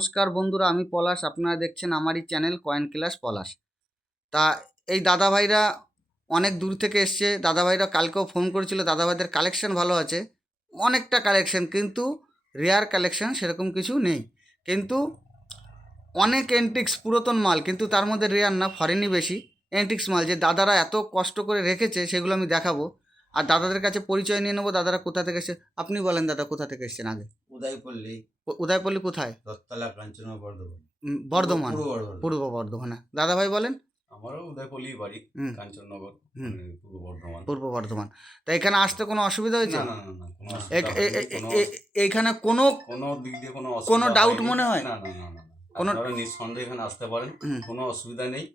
নমস্কার বন্ধুরা, আমি পলাশ। আপনারা দেখছেন আমারই চ্যানেল কয়েন ক্লাস পলাশ। তা এই দাদাভাইরা অনেক দূর থেকে এসছে। দাদাভাইরা কালকেও ফোন করেছিল। দাদাভাইদের কালেকশন ভালো আছে, অনেকটা কালেকশন, কিন্তু রেয়ার কালেকশন সেরকম কিছু নেই। কিন্তু অনেক এন্টিক্স পুরাতন মাল, কিন্তু তার মধ্যে রেয়ার না, ফরেনই বেশি। এন্টিক্স মাল যে দাদারা এত কষ্ট করে রেখেছে সেগুলো আমি দেখাবো। আর দাদাদের কাছে পরিচয় নিয়ে নেবো, দাদারা কোথা থেকে এসছে। আপনি বলেন দাদা, কোথা থেকে এসছেন আগে? উদয়পল্লী, উদয়পল্লী কোথায়? দশতলা, কাঞ্চনপুর, বর্ধমান। বর্ধমান, পূর্ব বর্ধমান। পূর্ব বর্ধমানে। দাদা ভাই বলেন। আমারও উদয়পল্লী বাড়ি, হুম কাঞ্চননগর, হুম পূর্ব বর্ধমান। পূর্ব বর্ধমান। তা এখানে আসতে কোনো অসুবিধা হয়েছে? না না না না, কোনো অসুবিধা হয়নি, এইখানে কোনো কোনো দিক দিয়ে কোনো কোনো অসুবিধা ডাউট হয়নি। মনে হয়? না না না না না, কোনো আপনারা নিঃসন্দেহে এখানে আসতে পারেন, হুম কোনো অসুবিধা নেই।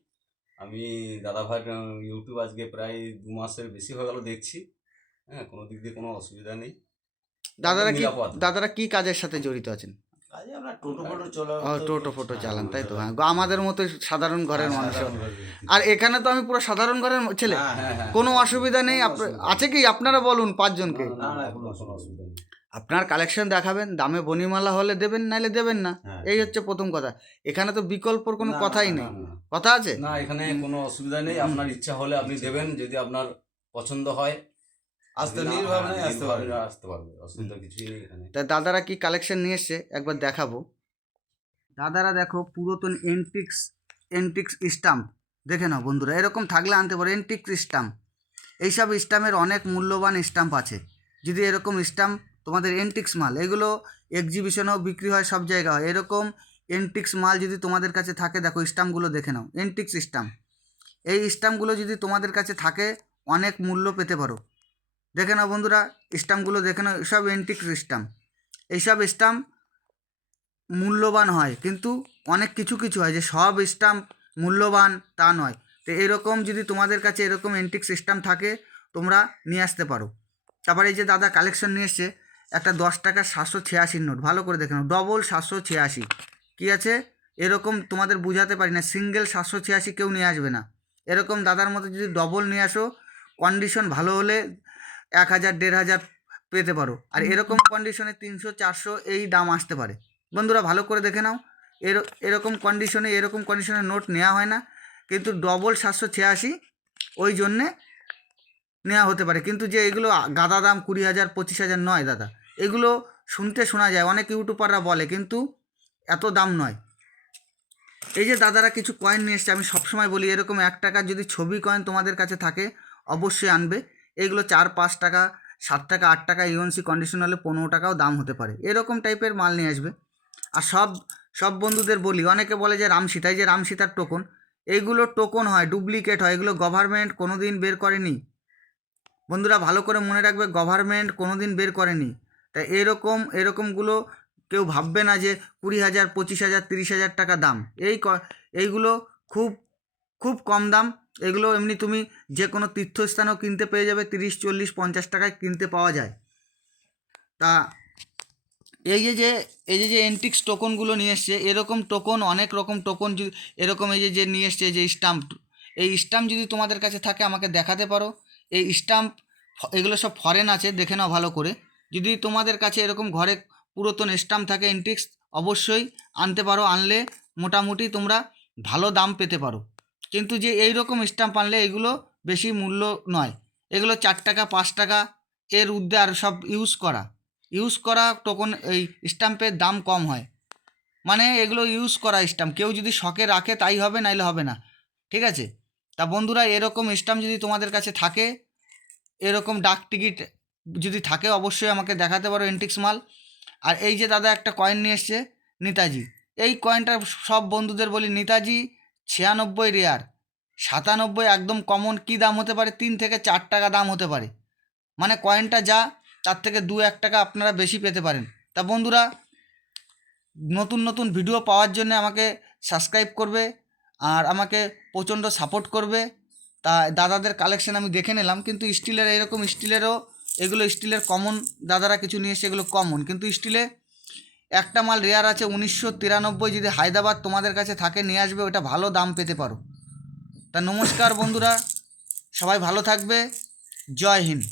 আমি দাদাভাইয়ের ইউটিউব আজকে প্রায় 2 মাসের বেশি হয়ে গেল দেখছি। হ্যাঁ, কোনো দিক দিয়ে কোনো অসুবিধা নেই, একদম দাদারা কি নিরাপদ। দাদারা কি কাজের সাথে জড়িত আছেন? কাজে আমরা টোটো ফোটো চলা, ও, টোটো ফোটো চালান, তাই তো? হ্যাঁ, আমাদের মতো সাধারণ ঘরের হ্যাঁ, মানুষ। সাধারণ ঘরের। আর এখানে তো আমি পুরো সাধারণ ঘরের ছেলে। হ্যাঁ হ্যাঁ হ্যাঁ, কোনো অসুবিধা নেই। কোনো অসুবিধা নেই। আছে কি? আপনারা বলুন পাঁচজনকে। না না, কোনো অসুবিধা নেই। আপনার কালেকশন দেখাবেন, দামে বনিমালা হলে দেবেন, নাইলে দেবেন না। হ্যাঁ, এই হচ্ছে প্রথম কথা। এখানে তো বিকল্পর কোনো না, কথাই না, নেই। না, না। কথা আছে? না, এখানে কোনো অসুবিধা নেই। আপনার ইচ্ছা হলে আপনি দেবেন, যদি আপনার পছন্দ হয় আসতে যদি না, নির্ভাবনায় হ্যাঁ, আসতে পারবে। আসতে পারবে, অসুবিধা কিছুই নেই এখানে। তা দাদারা কি কালেকশন নিয়ে এসছে একবার দেখাবো। দাদারা দেখো, পুরাতন এন্টিক্স স্টাম্প দেখে নাও বন্ধুরা। এরকম থাকলে আনতে পারো। এন্টিক্স স্টাম্প, এইসব স্টাম্পের অনেক মূল্যবান স্টাম্প আছে। যদি এরকম স্টাম্প তোমাদের এন্টিক্স মাল, এগুলো এক্সিবিশনেও বিক্রি হয়, সব জায়গায় হয়। এরকম এন্টিক্স মাল যদি তোমাদের কাছে থাকে, দেখো স্টাম্পগুলো দেখে নাও, এন্টিক্স স্টাম্প। এই স্টাম্পগুলো যদি তোমাদের কাছে থাকে, অনেক মূল্য পেতে পারো। দেখে নাও বন্ধুরা, স্টাম্পগুলো দেখে নাও, এসব এন্টিক্স স্টাম্প। এইসব স্টাম্প মূল্যবান হয়, কিন্তু অনেক কিছু কিছু হয় যে সব স্টাম্প মূল্যবান তা নয়। তো এরকম যদি তোমাদের কাছে এরকম এন্টিক্স স্টাম্প থাকে, তোমরা নিয়ে আসতে পারো। তারপরে এই যে দাদা কালেকশন নিয়ে এসছে, একটা 10 টাকার 786 নোট, ভালো করে দেখে নাও, ডবল 786। কী আছে এরকম তোমাদের বুঝাতে পারি না, সিঙ্গেল 786 কেউ নিয়ে আসবে না। এরকম দাদার মতো যদি ডবল নিয়ে আসো, কন্ডিশন ভালো হলে 1000 1500 পেতে পারো। আর এরকম কন্ডিশনে 300 400 এই দাম আসতে পারে। বন্ধুরা ভালো করে দেখে নাও, এরকম কন্ডিশনে নোট নেওয়া হয় না, কিন্তু ডবল 786 ওই জন্যে নেওয়া হতে পারে। কিন্তু যে এগুলো গাদা দাম 20,000 25,000 নয় দাদা। এগুলো শুনতে শোনা যায়, অনেক ইউটিউবাররা বলে, কিন্তু এত দাম নয়। এই যে দাদারা কিছু কয়েন নিয়ে এসছে, আমি সবসময় বলি এরকম 1 টাকার যদি ছবি কয়েন তোমাদের কাছে থাকে, অবশ্যই আনবে। এইগুলো 4 5 টাকা 7 টাকা 8 টাকা, ইউএনসি কন্ডিশন হলে 15 টাকাও দাম হতে পারে। এরকম টাইপের মাল নিয়ে আসবে। আর সব বন্ধুদের বলি, অনেকে বলে যে রামসীতা, এই যে রামসীতার টোকন, এইগুলো টোকন হয়, ডুপ্লিকেট হয়, এগুলো গভর্নমেন্ট কোনো দিন বের করেনি। বন্ধুরা ভালো করে মনে রাখবে, গভর্নমেন্ট কোনো দিন বের করেনি। তাই এরকমগুলো কেউ ভাববে না যে 20,000 25,000 30,000 টাকা দাম। এইগুলো খুব খুব কম দাম। এগুলো এমনি তুমি যে কোনো তীর্থস্থানেও কিনতে পেয়ে যাবে, 30 40 50 টাকায় কিনতে পাওয়া যায়। তা এই যে এন্টিক্স টোকনগুলো নিয়ে এসছে, এরকম টোকন, অনেক রকম টোকন, যদি এরকম এই যে নিয়ে এসছে যে স্টাম্প, এই স্টাম্প যদি তোমাদের কাছে থাকে আমাকে দেখাতে পারো। এই স্টাম্প এগুলো সব ফরেন আছে, দেখে নাও ভালো করে। যদি তোমাদের কাছে এরকম ঘরে পুরাতন স্টাম্প থাকে এন্টিক্স, অবশ্যই আনতে পারো। আনলে মোটামুটি তোমরা ভালো দাম পেতে পারো। কিন্তু যে এই রকম স্টাম্প আনলে এগুলো বেশি মূল্য নয়। এগুলো 4 টাকা 5 টাকা এর ঊর্ধ্বে, আর সব ইউজ করা টোকন, এই স্টাম্পের দাম কম হয়। মানে এগুলো ইউজ করা স্টাম্প, কেউ যদি শখে রাখে তাই হবে, নাইলে হবে না। ঠিক আছে? তা বন্ধুরা এরকম স্টাম্প যদি তোমাদের কাছে থাকে, এরকম ডাক টিকিট যদি থাকে, অবশ্যই আমাকে দেখাতে পারো এন্টিক্স মাল। আর এই যে দাদা একটা কয়েন নিয়ে এসছে, নেতাজি। এই কয়েনটা সব বন্ধুদের বলি, নেতাজি 96 রেয়ার, 97 একদম কমন। কী দাম হতে পারে? 3 থেকে 4 টাকা দাম হতে পারে। মানে কয়েনটা যা, তার থেকে 2-1 টাকা আপনারা বেশি পেতে পারেন। তা বন্ধুরা নতুন নতুন ভিডিও পাওয়ার জন্য আমাকে সাবস্ক্রাইব করবে, আর আমাকে প্রচণ্ড সাপোর্ট করবে। তা দাদাদের কালেকশন আমি দেখে নিলাম, কিন্তু স্টিলের এরকম এগুলো স্টিলের কমন দাদারা কিছু নিয়ে এসে, এগুলো কমন, কিন্তু স্টিলে একটা মাল রেয়ার আছে 1993, যদি হায়দ্রাবাদ তোমাদের কাছে থাকে নিয়ে আসবে, ওটা ভালো দাম পেতে পারো। তা নমস্কার বন্ধুরা, সবাই ভালো থাকবে। জয় হিন্দ।